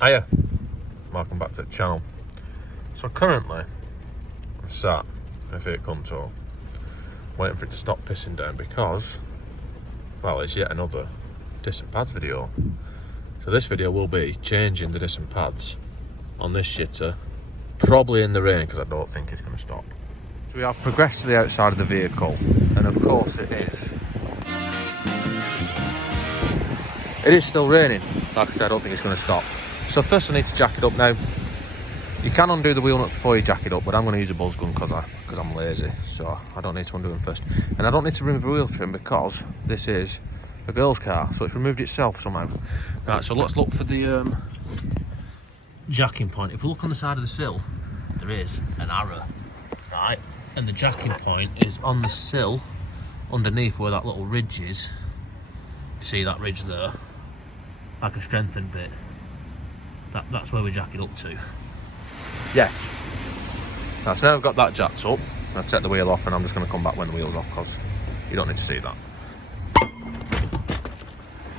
Hiya, welcome back to the channel. So currently I'm sat in a Fiat Punto waiting for it to stop pissing down because, well, it's yet another disc and pads video. So this video will be changing the disc and pads on this shitter, probably in the rain because I don't think it's going to stop. So we have progressed to the outside of the vehicle, and of course it is. It is still raining. Like I said, I don't think it's going to stop. So first I need to jack it up now. You can undo the wheel nuts before you jack it up, but I'm going to use a buzz gun because I'm lazy. So I don't need to undo them first. And I don't need to remove the wheel trim because this is a girl's car, so it's removed itself somehow. Right, so let's look for the jacking point. If we look on the side of the sill, there is an arrow, right? And the jacking point is on the sill underneath where that little ridge is. See that ridge there? Like a strengthened bit. That's where we jack it up to. Yes. Right, so now I've got that jacked up. I'll take the wheel off and I'm just going to come back when the wheel's off because you don't need to see that.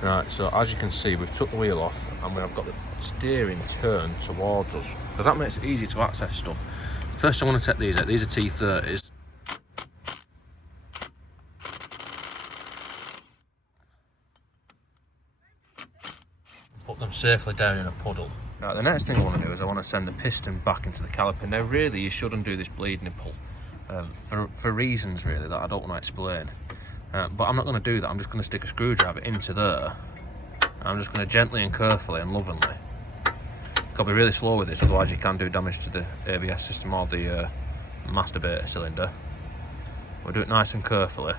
Right, so as you can see, we've took the wheel off and we've got the steering turned towards us because that makes it easy to access stuff. First I want to take these out. These are T30s. Put them safely down in a puddle. Now the next thing I want to do is I want to send the piston back into the caliper. Now really you shouldn't do this bleed nipple for reasons really that I don't want to explain. But I'm not going to do that. I'm just going to stick a screwdriver into there. I'm just going to gently and carefully and lovingly. Got to be really slow with this, otherwise you can do damage to the ABS system or the masturbator cylinder. We'll do it nice and carefully.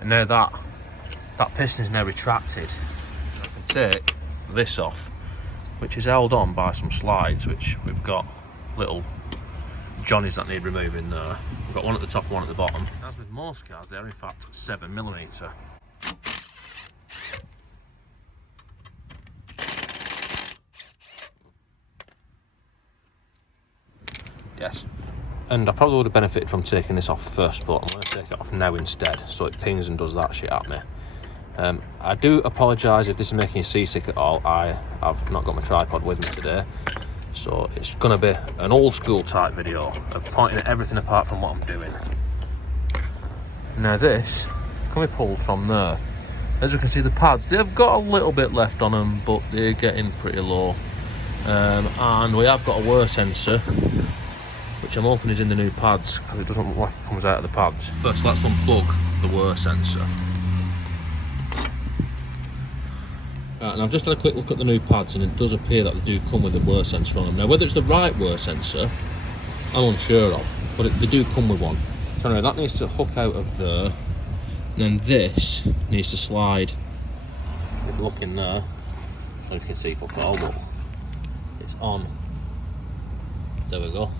And now that piston is now retracted. I can take this off, which is held on by some slides, which we've got little johnnies that need removing there. We've got one at the top, one at the bottom. As with most cars, they're in fact 7mm. Yes. And I probably would have benefited from taking this off first, but I'm going to take it off now instead, so it pings and does that shit at me. I do apologise if this is making you seasick at all. I have not got my tripod with me today, so it's going to be an old school type video of pointing at everything apart from what I'm doing. Now this can be pulled from there. As you can see, the pads, they've got a little bit left on them, but they're getting pretty low. And we have got a wear sensor, which I'm hoping is in the new pads because it doesn't look like it comes out of the pads. First let's unplug the wear sensor. And I've just had a quick look at the new pads and it does appear that they do come with a wear sensor on them. Now whether it's the right wear sensor, I'm unsure of, but they do come with one. So anyway, that needs to hook out of there, and then this needs to slide. If you look in there, I don't know if you can see fuck all, but it's on. There we go.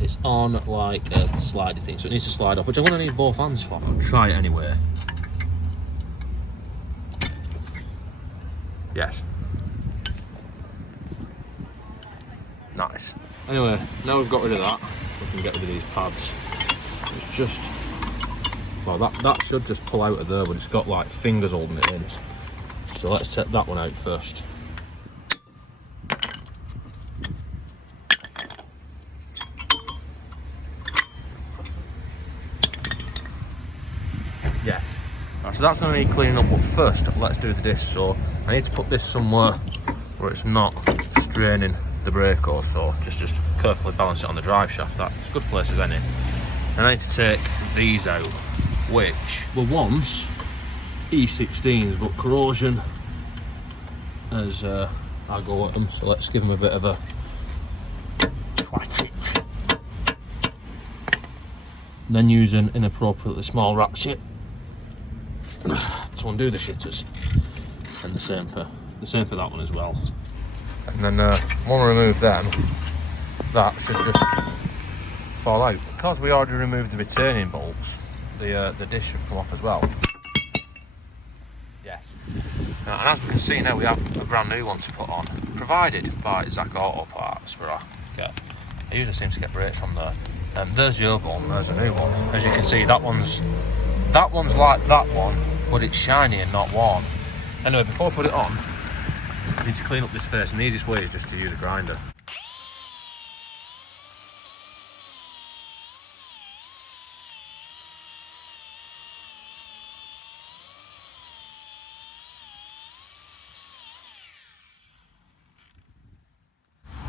It's on like a slidey thing, so it needs to slide off, which I'm going to need both hands for. I'll try it anyway. Yes. Nice. Anyway, now we've got rid of that, we can get rid of these pads. It's just, well, that should just pull out of there, but it's got like fingers holding it in. So let's take that one out first. Yes. Right, so that's going to need cleaning up, but first let's do the disc. So I need to put this somewhere where it's not straining the brake or so. Just carefully balance it on the drive shaft. That's a good place as any. And I need to take these out, which were once E16s, but corrosion as I go at them. So let's give them a bit of a twat it. Then use an inappropriately small ratchet to undo the shitters, and the same for that one as well. And then when we remove them, that should just fall out. Because we already removed the retaining bolts, the disc should come off as well. Yes. And as we can see now, we have a brand new one to put on, provided by Zach Auto Parts, where I usually seem to get brakes from there. There's the old one, there's a new one. As you can see, that one's like that one, but it's shiny and not worn. Anyway, before I put it on, I need to clean up this first, and the easiest way is just to use a grinder.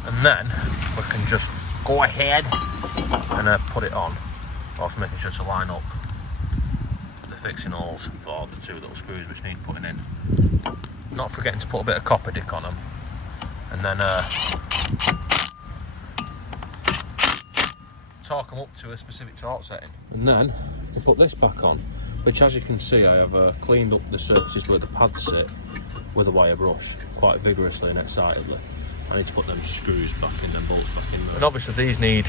And then we can just go ahead and put it on, whilst making sure to line up the fixing holes for the 2 little screws which need putting in. Not forgetting to put a bit of copper dick on them, and then torque them up to a specific torque setting. And then to put this back on, which as you can see I have cleaned up the surfaces where the pads sit with a wire brush quite vigorously and excitedly. I need to put them screws back in, them bolts back in there. And obviously these need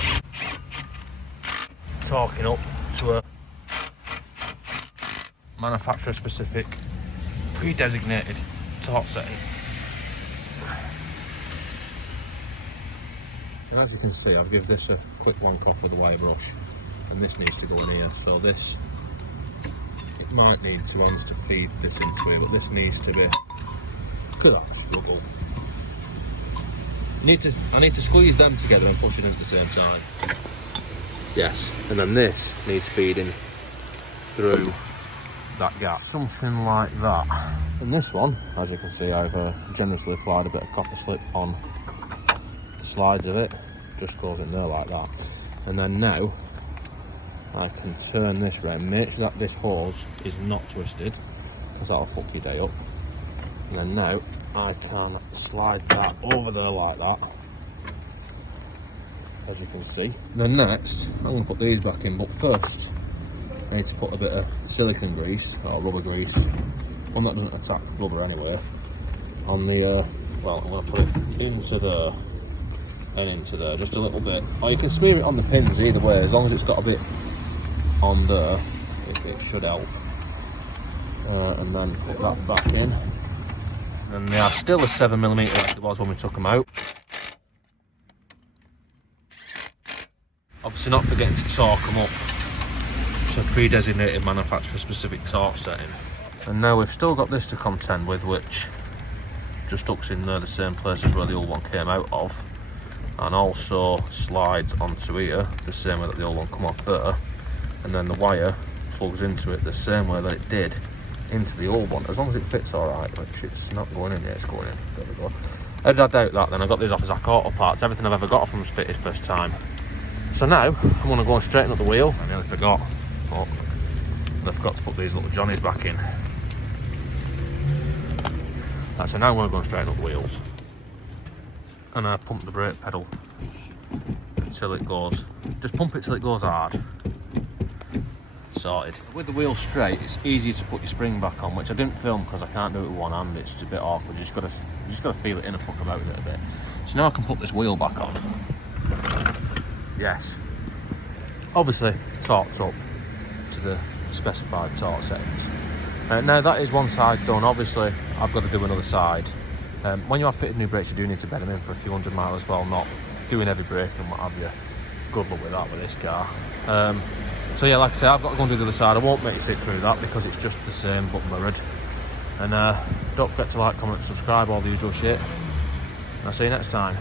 torquing up to a manufacturer specific pre-designated torque setting. And as you can see, I've given this a quick wank off with a wire brush, and this needs to go in here. So this, it might need 2 hands to feed this into it, but this needs to be, look at that struggle. I need to squeeze them together and push it in at the same time. Yes, and then this needs feeding through that gap. Something like that. And this one, as you can see, I've generously applied a bit of copper slip on the sides of it. Just goes in there like that. And then now, I can turn this round, make sure that this hose is not twisted, because that'll fuck your day up. And then now, I can slide that over there like that, as you can see. And then next, I'm going to put these back in, but first I need to put a bit of silicone grease, or rubber grease, one that doesn't attack rubber anyway, on the, well, I'm going to put it into there and into there, just a little bit. Or you can smear it on the pins either way, as long as it's got a bit on there, it should help. And then put that back in. And they are still a 7mm like it was when we took them out. Obviously not forgetting to torque them up to a pre-designated manufacturer specific torque setting. And now we've still got this to contend with, which just hooks in there the same places where the old one came out of, and also slides onto here the same way that the old one come off there, and then the wire plugs into it the same way that it did into the old one, as long as it fits alright, which it's not going in yet, it's going in. There we go. How did I doubt that then? I got these off as like auto parts, everything I've ever got off them was fitted first time. So now, I'm going to go and straighten up the wheel. I nearly forgot, but I forgot to put these little johnnies back in. Right, so now I'm going to go and straighten up the wheels. And I pump the brake pedal till it goes, just pump it till it goes hard. Sorted. With the wheel straight, it's easier to put your spring back on, which I didn't film because I can't do it with one hand. It's just a bit awkward. You just got to feel it in and fuck about with it a bit. So now I can put this wheel back on. Yes. Obviously, torqued up to the specified torque settings. Now that is one side done. Obviously, I've got to do another side. When you have fitted new brakes, you do need to bed them in for a few 100 miles as well, not doing heavy braking and what have you. Good luck with that with this car. So yeah, like I say, I've got to go and do the other side. I won't make you sit through that because it's just the same but mirrored. And don't forget to like, comment, subscribe, all the usual shit. And I'll see you next time.